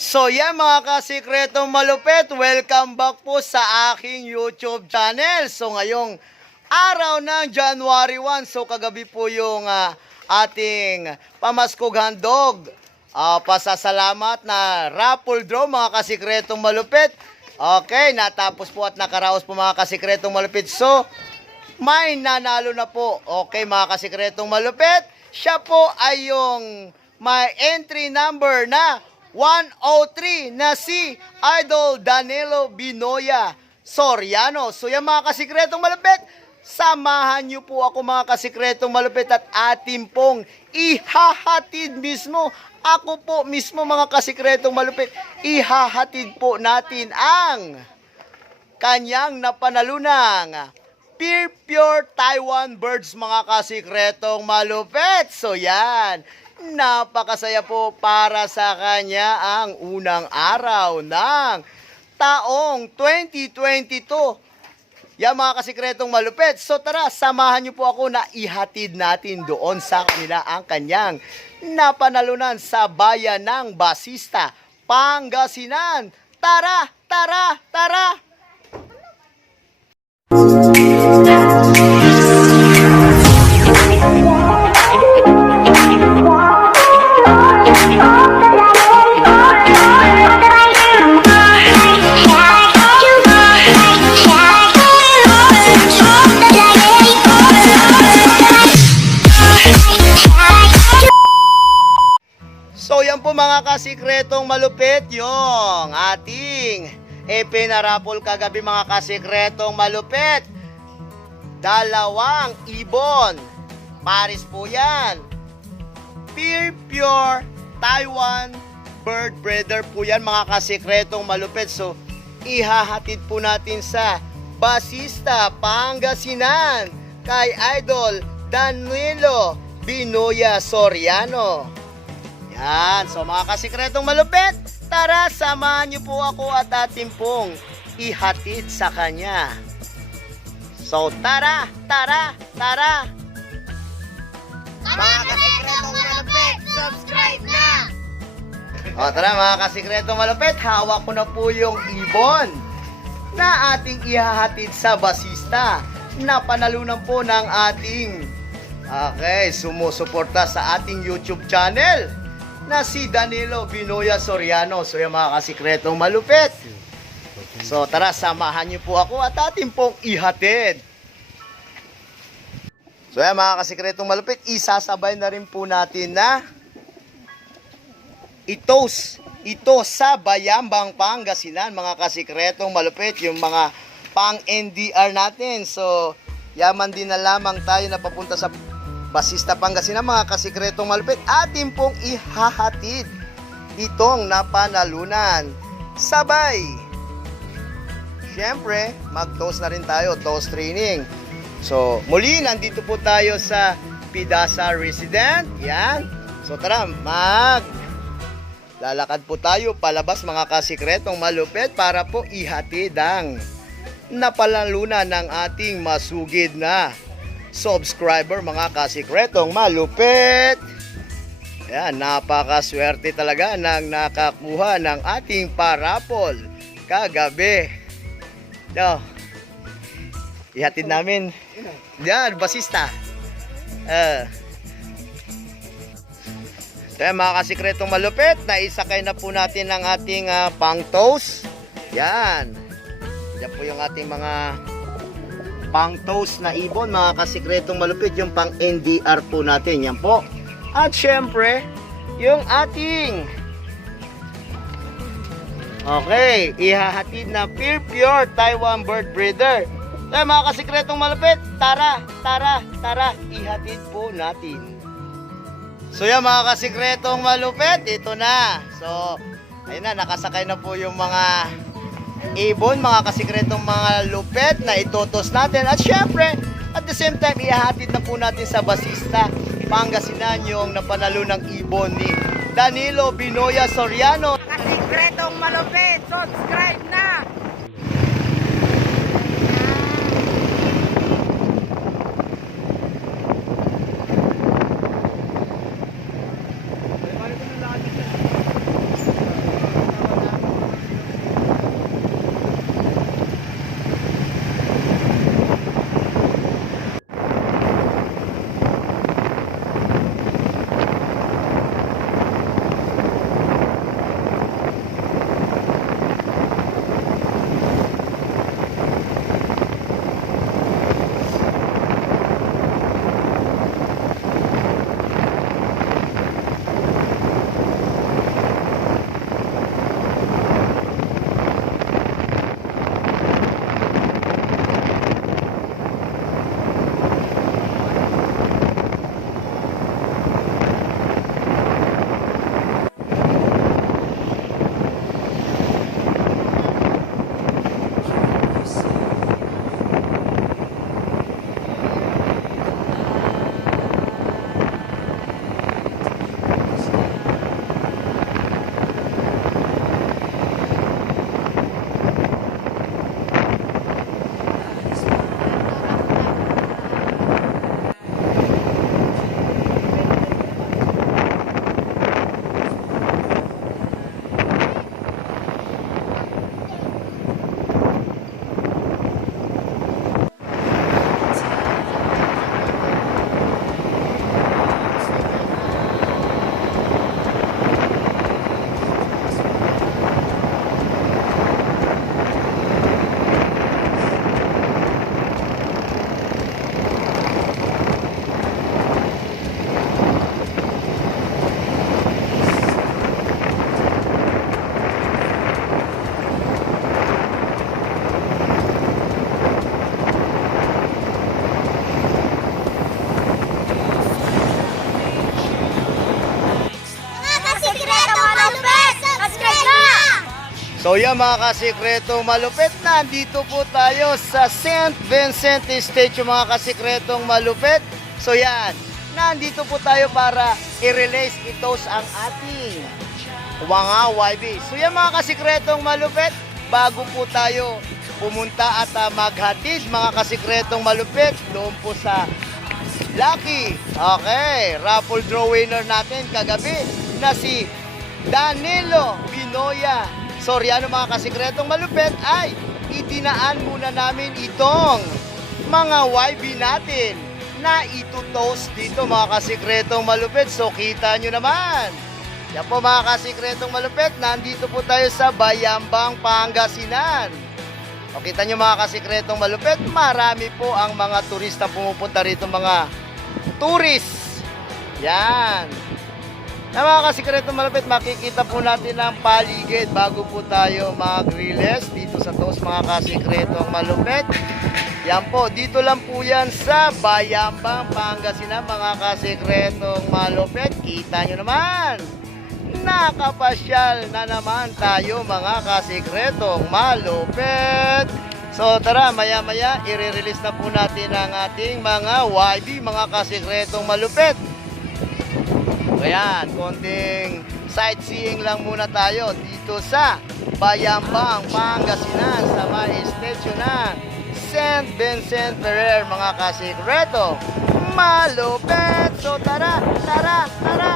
So yan mga kasikretong malupit, welcome back po sa aking YouTube channel. So ngayong araw ng January 1, so kagabi po yung ating pamaskog handog. Pasasalamat na raffle draw mga kasikretong malupit. Okay, natapos po at nakaraos po mga kasikretong malupit. So, may nanalo na po. Okay mga kasikretong malupit, siya po ay yung may entry number na 103 na si Idol Danilo Binoya Soriano. So yan mga kasikretong malupit, samahan nyo po ako mga kasikretong malupit at atin pong ihahatid mismo. Ako po mismo mga kasikretong malupit, ihahatid po natin ang kanyang napanalunang Pure Taiwan Birds mga kasikretong malupit. So yan, napakasaya po para sa kanya ang unang araw ng taong 2022. Yan mga kasikretong malupit. So tara, samahan niyo po ako na ihatid natin doon sa kanila ang kanyang napanalunan sa bayan ng Basista, Pangasinan. Tara, tara, tara! So yan po mga kasikretong malupit, yung ating ipinarapol kagabi mga kasikretong malupit. Dalawang ibon. Paris po yan. Pure Taiwan Bird Breeder po yan mga kasikretong malupit. So ihahatid po natin sa Basista, Pangasinan kay Idol Danilo Binoya Soriano. Yan, so mga kasikretong malupit, tara samahan niyo po ako at atin pong ihatid sa kanya. So tara, tara, tara! Mga kasikretong malupit, subscribe na! O tara mga kasikretong malupit, hawak ko na po yung ibon na ating ihahatid sa Basista. Napanalunan po ng ating sumusuporta sa ating YouTube channel na si Danilo Binoya Soriano. So yung mga kasikretong malupit, so tara, samahan niyo po ako at atin pong ihatid. So yan mga kasikretong malupit, isasabay na rin po natin na ito sa Bayambang Pangasinan mga kasikretong malupit, yung mga pang NDR natin. So yaman din na lamang tayo na papunta sa Basista, Pangasinan mga kasikretong malupit, atin pong ihahatid itong napanalunan. Sabay, syempre mag-toast na rin tayo, toast training. So muli, nandito po tayo sa Pidasa Resident. Yan. So tara, lalakad po tayo palabas mga kasikretong malupit para po ihatid ang napanalunan ng ating masugid na subscriber mga kasikretong malupit. Ayan, napakaswerte talaga ng nakakuha ng ating parapol kagabi. No, ihatid namin yan, Basista. Kaya mga kasikretong malupit, naisakay na po natin ang ating pang toast. Yan, yan po yung ating mga pang toast na ibon mga kasikretong malupit, yung pang NDR po natin, yan po. At syempre yung ating ihahatid na Pure Taiwan Bird Breeder. Kaya mga kasikretong malupit, tara, tara, tara, ihatid po natin. So yan mga kasikretong malupit, ito na. So ayun na, nakasakay na po yung mga ibon mga kasikretong mga lupet na itotos natin. At syempre, at the same time, ihahatid na po natin sa Basista, Pangasinan yung napanalo ng ibon ni Danilo Binoya Soriano. Kasikretong malupit, subscribe na! So yan mga kasikretong malupit, nandito po tayo sa St. Vincent Statue mga kasikretong malupit. So yan, nandito po tayo para i-release itos ang ating mga YB. So yan mga kasikretong malupit, bago po tayo pumunta at maghatid mga kasikretong malupit doon po sa Lucky, okay, raffle draw winner natin kagabi na si Danilo Binoya Soriano mga kasikretong malupit, ay itinaan muna namin itong mga YB natin na itutoast dito mga kasikretong malupit. So kita nyo naman, yan po mga kasikretong malupit, nandito po tayo sa Bayambang, Pangasinan. O kita nyo mga kasikretong malupit, marami po ang mga turista pumupunta rito, mga tourist. Yan. Na mga kasikretong malupit, makikita po natin ang paligid bago po tayo mag-release dito sa toast mga kasikretong malupit. Yan po, dito lang po yan sa Bayambang, Pangasinan mga kasikretong malupit. Kita nyo naman, nakapasyal na naman tayo mga kasikretong malupit. So tara, maya maya i-release na po natin ang ating mga YB mga kasikretong malupit. Ayan, konting sightseeing lang muna tayo dito sa Bayambang, Pangasinan sa may statue ng St. Vincent Ferrer mga kasikretong malupit. So tara, tara, tara.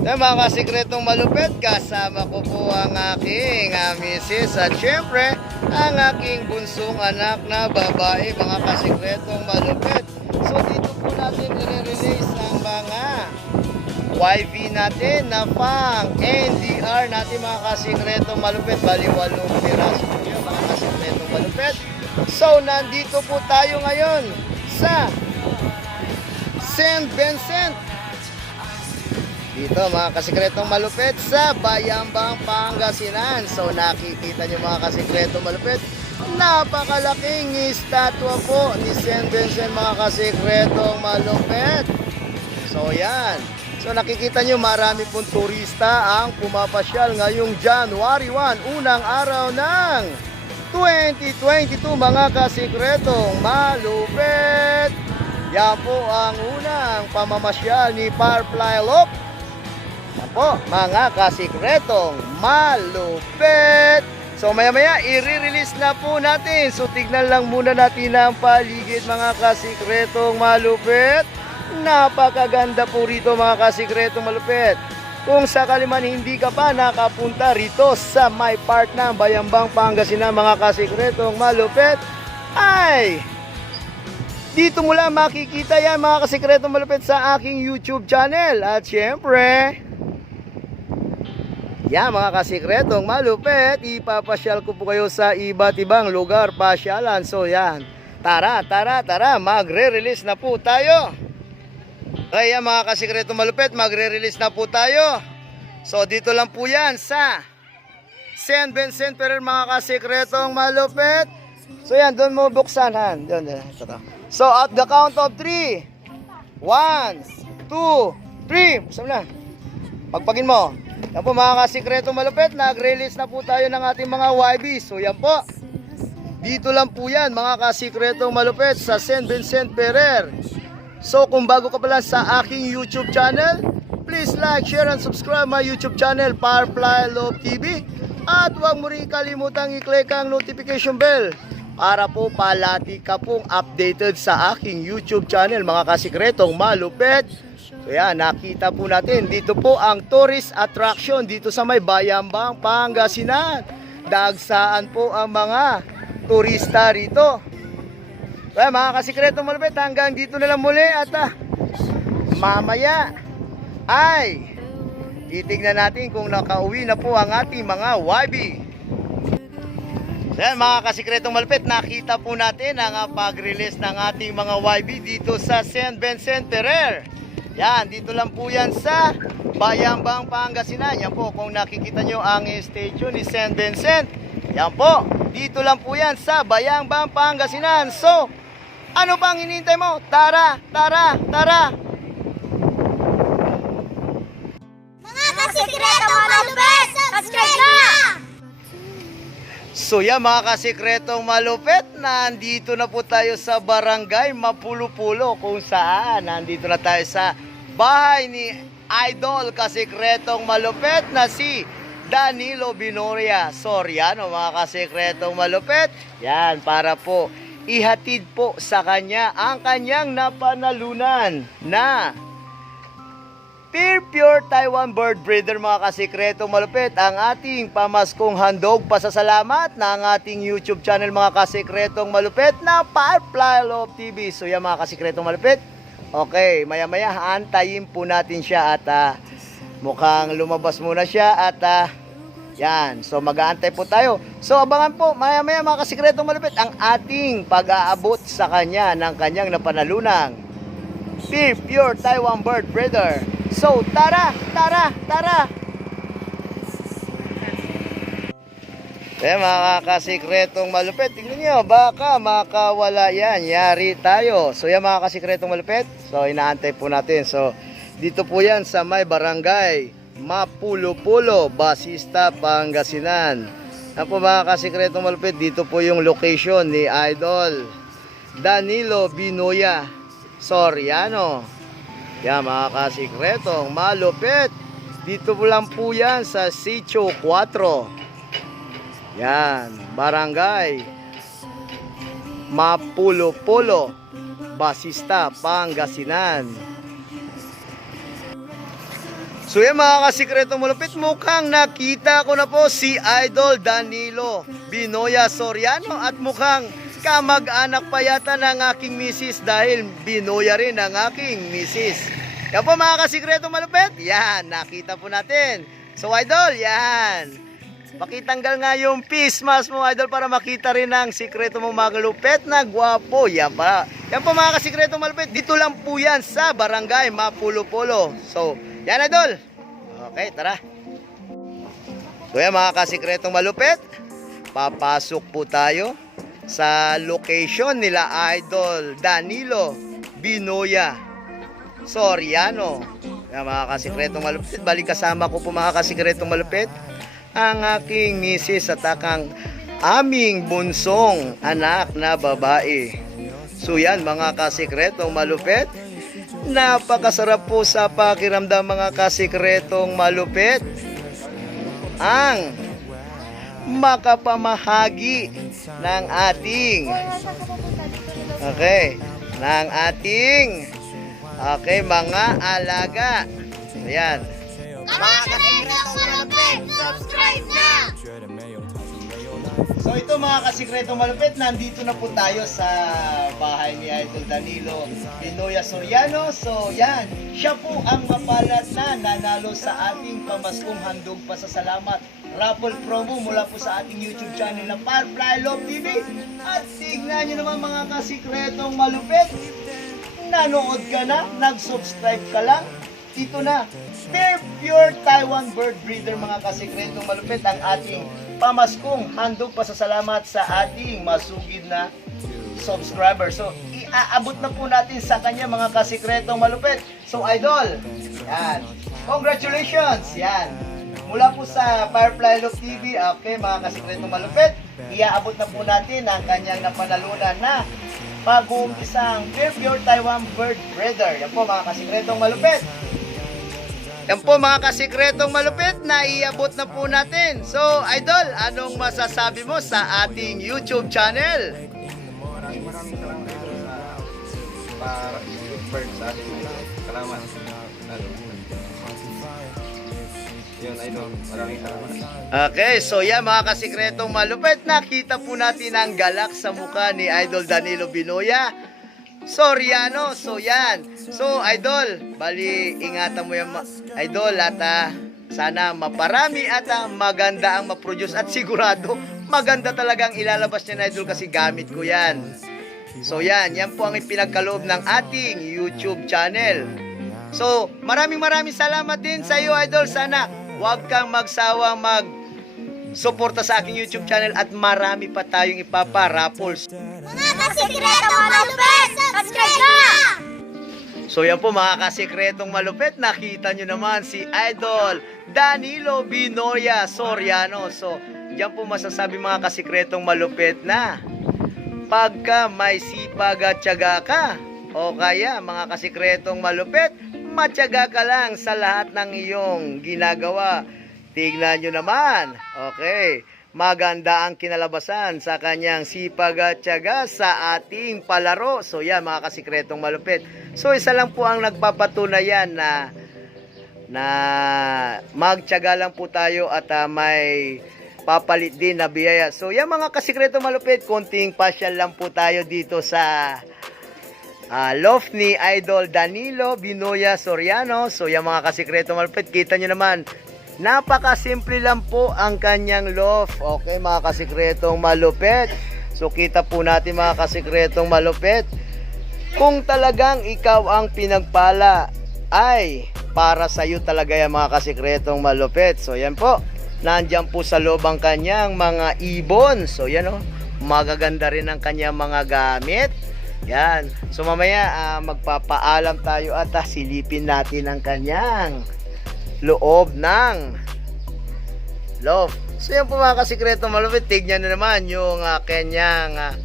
Na mga kasikretong malupit, kasama ko po ang aking misis at syempre ang aking bunsong anak na babae mga kasikretong malupit. So dito po natin i-release ang mga YV natin na pang NDR natin mga kasikretong malupit. Bali 8 piraso po yun mga kasikretong malupit. So nandito po tayo ngayon sa St. Vincent. Dito mga kasikretong malupit sa Bayambang, Pangasinan. So nakikita nyo mga kasikretong malupit, napakalaking estatwa po ni St. Vincent mga kasikretong malupit. So yan. So nakikita nyo marami pong turista ang pumapasyal ngayong January 1, unang araw ng 2022 mga kasikretong malupit. Yan po ang unang pamamasyal ni Firefly Loop. Yan po mga kasikretong malupit. So maya maya i-release na po natin. So tignan lang muna natin ang paligid mga kasikretong malupit. Napakaganda po rito mga kasikretong malupit. Kung sakali man hindi ka pa nakapunta rito sa my part ng Bayambang, Pangasinan mga kasikretong malupit, ay dito mo lang makikita yan mga kasikretong malupit sa aking YouTube channel. At syempre, yan mga kasikretong malupit, ipapasyal ko po kayo sa iba't ibang lugar, pasyalan. So yan, tara, tara, tara, magre-release na po tayo. Kaya mga kasikretong malupit, magre-release na po tayo. So dito lang po yan sa St. Vincent Ferrer mga kasikretong malupit. So yan, doon mo buksan han. Doon, ito to. So at the count of 3, 1, 2, 3, buksan na. Pagpagin mo. Yan po mga kasikretong malupit, nag-release na po tayo ng ating mga YB. So yan po, dito lang po yan mga kasikretong malupit sa St. Vincent Ferrer. So kung bago ka pala sa aking YouTube channel, please like, share, and subscribe my YouTube channel, Firefly Love TV. At huwag mo rin kalimutang i-click ang notification bell para po palagi ka pong updated sa aking YouTube channel mga kasikretong malupit. So yan, nakita po natin, dito po ang tourist attraction dito sa may Bayambang, Pangasinan. Dagsaan po ang mga turista rito. Kaya mga kasikretong malupit, hanggang dito na lang muli at mamaya ay titignan natin kung nakauwi na po ang ating mga YB. Yan mga kasikretong malupit, nakita po natin ang pag-release ng ating mga YB dito sa St. Vincent Ferrer. Yan, dito lang po yan sa Bayambang, Pangasinan. Yan po, kung nakikita nyo ang statue ni St. Vincent. Yan po, dito lang po yan sa Bayambang, Pangasinan. So, ano pang hinihintay mo? Tara, tara, tara! Mga kasikretong malupit! So yan mga kasikretong malupit, nandito na po tayo sa Barangay Mapulo-Pulo kung saan nandito na tayo sa bahay ni Idol kasikretong malupit na si Danilo Binoya Soriano mga kasikretong malupit. Yan para po ihatid po sa kanya ang kanyang napanalunan na Pure Taiwan Bird Breeder mga kasikretong malupit, ang ating pamaskong handog pasasalamat ng ating YouTube channel mga kasikretong malupit na Firefly Love TV. So yan mga kasikretong malupit, okay, maya maya antayin po natin siya at mukhang lumabas muna siya at yan, so mag-aantay po tayo. So abangan po maya maya mga kasikretong malupit ang ating pag-aabot sa kanya ng kanyang napanalunang Pure Taiwan Bird Breeder. So, tara! Eh, mga kasikretong malupit, tingnan nyo, baka makawala yan. Yari tayo. So, yan mga kasikretong malupit. So, inaantay po natin. So, dito po yan sa may barangay Mapulo-Pulo, Basista, Pangasinan. Yan po mga kasikretong malupit, dito po yung location ni Idol Danilo Binoya Soriano. Yan mga kasikretong malupit, dito po lang po yan sa Sitio 4. Yan, barangay Mapulo-Pulo, Basista, Pangasinan. So yan mga kasikretong malupit, mukhang nakita ko na po si Idol Danilo Binoya Soriano at mukhang kamag-anak pa yata ng aking misis dahil Binoya rin ang aking misis. Yan po mga kasikretong malupit, yan, nakita po natin. So Idol, yan, pakitanggal nga yung face mask mo Idol para makita rin ang sikreto mo malupit na gwapo. Yan po mga kasikretong malupit, dito lang po yan sa barangay Mapulo-Pulo. So yan Idol, okay, tara. So yan mga kasikretong malupit, papasok po tayo sa location nila Idol Danilo Binoya Soriano. Yan mga kasikretong malupit, balik kasama ko po mga kasikretong malupit ang aking misis at akang aming bunsong anak na babae. So yan mga kasikretong malupit, napakasarap po sa pakiramdam mga kasikretong malupit ang makapamahagi ng ating mga alaga. Ayan. Mga kasikretong malupit, subscribe na! So ito mga kasikretong malupit, nandito na po tayo sa bahay ni Idol Danilo Binoya Soriano. So yan, siya po ang mapalad na nanalo sa ating pamaskong handog pasasalamat raffle promo mula po sa ating YouTube channel na Firefly Love TV. At tignan nyo naman mga kasikretong malupit, nanood ka na, nag-subscribe ka lang, ito na, Pure Taiwan Bird Breeder mga kasikretong malupit, ang ating pamaskong handog pasasalamat sa ating masugid na subscriber. So, iaabot na po natin sa kanya mga kasikretong malupit. So, Idol, yan, congratulations, yan. Mula po sa Firefly Love TV, okay mga kasikretong malupit, iaabot na po natin ang kanyang napanalunan na pag-uumpisang Pure Taiwan Bird Breeder. Yan po mga kasikretong malupit. Yan po mga kasikretong malupit, naiabot na po natin. So, Idol, anong masasabi mo sa ating YouTube channel? Maraming salamat Idol para bird sa ating salamat. Yun Idol, maraming salamat. Okay, so yan mga kasikretong malupit, nakita po natin ang galak sa mukha ni Idol Danilo Binoya Soriano. So yan. So Idol, bali ingatan mo yan Idol at sana maparami at maganda ang ma-produce at sigurado maganda talagang ilalabas niya na Idol kasi gamit ko yan. So yan po ang ipinagkaloob ng ating YouTube channel. So maraming salamat din sa iyo Idol. Sana huwag kang magsawang suporta sa aking YouTube channel at marami pa tayong ipapa-raffles. Mga kasikretong malupit, subscribe na! So yan po mga kasikretong malupit, nakita nyo naman si Idol Danilo Binoya Soriano. So diyan po masasabi mga kasikretong malupit na pagka may sipag at tiyaga ka, o kaya mga kasikretong malupit, matyaga ka lang sa lahat ng iyong ginagawa. Tignan nyo naman, okay, maganda ang kinalabasan sa kanyang sipag at tiyaga sa ating palaro. So yan mga kasikretong malupit. So isa lang po ang nagpapatunayan na magtiyaga lang po tayo at may papalit din na biyaya. So yan mga kasikretong malupit, konting pasyal lang po tayo dito sa loft ni Idol Danilo Binoya Soriano. So yan mga kasikretong malupit, kita nyo naman, napakasimple lang po ang kanyang loft. Okay mga kasikretong malupit. So kita po natin mga kasikretong malupit, kung talagang ikaw ang pinagpala, ay para sa iyo talaga yan mga kasikretong malupit. So yan po, nandyan po sa loob ang kanyang mga ibon. So yan o, magaganda rin ang kanyang mga gamit. Yan. So mamaya magpapaalam tayo at silipin natin ang kanyang loob ng loft. So yan po mga kasikretong malupit, tignan na naman yung kanyang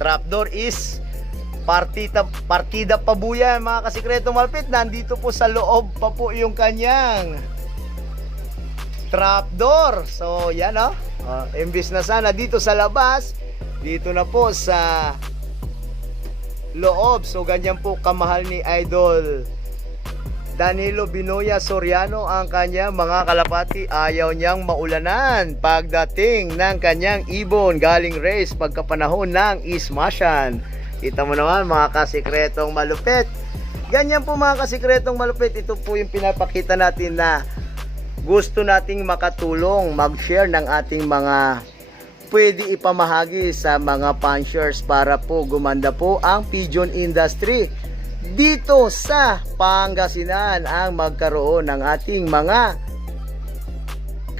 trapdoor is partida pa po yan mga kasikretong malupit. Nandito po sa loob pa po yung kanyang trapdoor. So yan o, imbis na sana dito sa labas, dito na po sa loob. So ganyan po kamahal ni Idol Danilo Binoya Soriano ang kanyang mga kalapati. Ayaw niyang maulanan pagdating ng kanyang ibon galing race pagkapanahon ng ismasyan. Kita mo naman mga kasikretong malupit. Ganyan po mga kasikretong malupit. Ito po yung pinapakita natin na gusto nating makatulong, mag-share ng ating mga pwede ipamahagi sa mga punchers para po gumanda po ang pigeon industry dito sa Pangasinan, ang magkaroon ng ating mga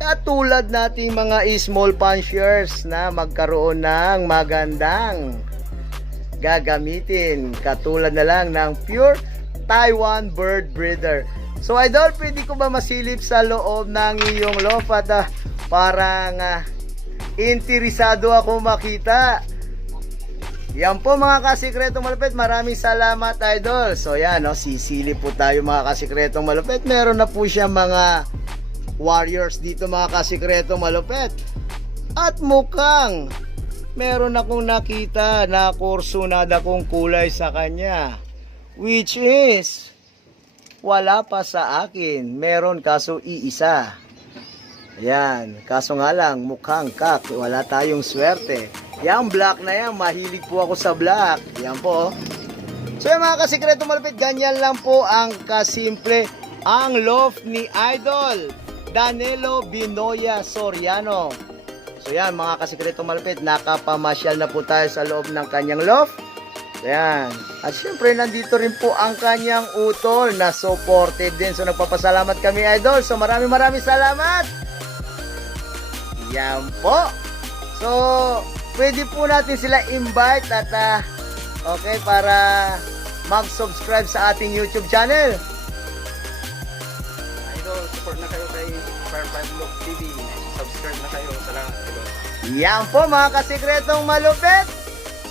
katulad nating mga small punchers na magkaroon ng magandang gagamitin, katulad na lang ng pure Taiwan bird breeder. So Idol, pwede ko ba masilip sa loob ng iyong loft at parang interesado ako makita. Yan po mga kasikretong malupit, maraming salamat Idol. So yan, no, sisilip po tayo mga kasikretong malupit. Meron na po siya mga warriors dito mga kasikretong malupit. At mukhang meron akong nakita na kurso na dakong kulay sa kanya, which is wala pa sa akin. Meron kaso iisa. Ayan, kaso nga lang mukhang wala tayong swerte. Yan, black na yan, mahilig po ako sa black. Yan po. So yung mga kasikretong malupit, ganyan lang po ang kasimple ang loft ni Idol Danilo Binoya Soriano. So yan mga kasikretong malupit, nakapamasyal na po tayo sa loob ng kanyang loft. Ayan. At syempre nandito rin po ang kanyang utol na supportive din. So nagpapasalamat kami Idol. So maraming salamat. Yan po. So pwede po natin sila invite at okay, para mag-subscribe sa ating YouTube channel. Idol, support na kayo kay Firefly Vlog TV. Subscribe na kayo sa lahat, Idol. Yan po mga kasikretong malupit.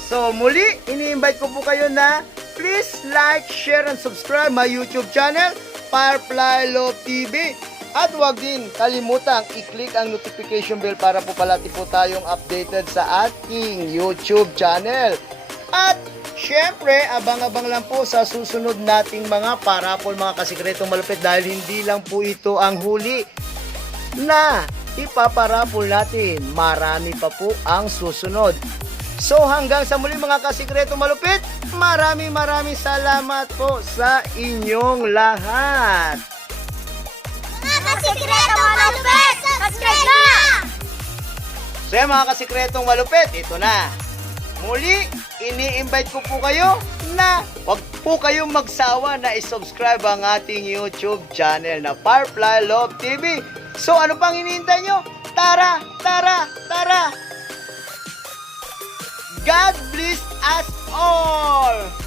So muli, ini-invite ko po kayo na please like, share, and subscribe my YouTube channel, Firefly Love TV. At huwag din kalimutang i-click ang notification bell para po palagi po tayong updated sa ating YouTube channel. At syempre, abang-abang lang po sa susunod nating mga parapol mga kasikretong malupit, dahil hindi lang po ito ang huli na ipaparapol natin. Marami pa po ang susunod. So hanggang sa muli mga kasikretong malupit, maraming salamat po sa inyong lahat. Mga kasikretong malupit, subscribe na! So yan mga kasikretong malupit, ito na. Muli, ini-invite ko po kayo na wag po kayong magsawa na i-subscribe ang ating YouTube channel na Firefly Love TV. So ano pang hinihintay nyo? Tara! God bless us all!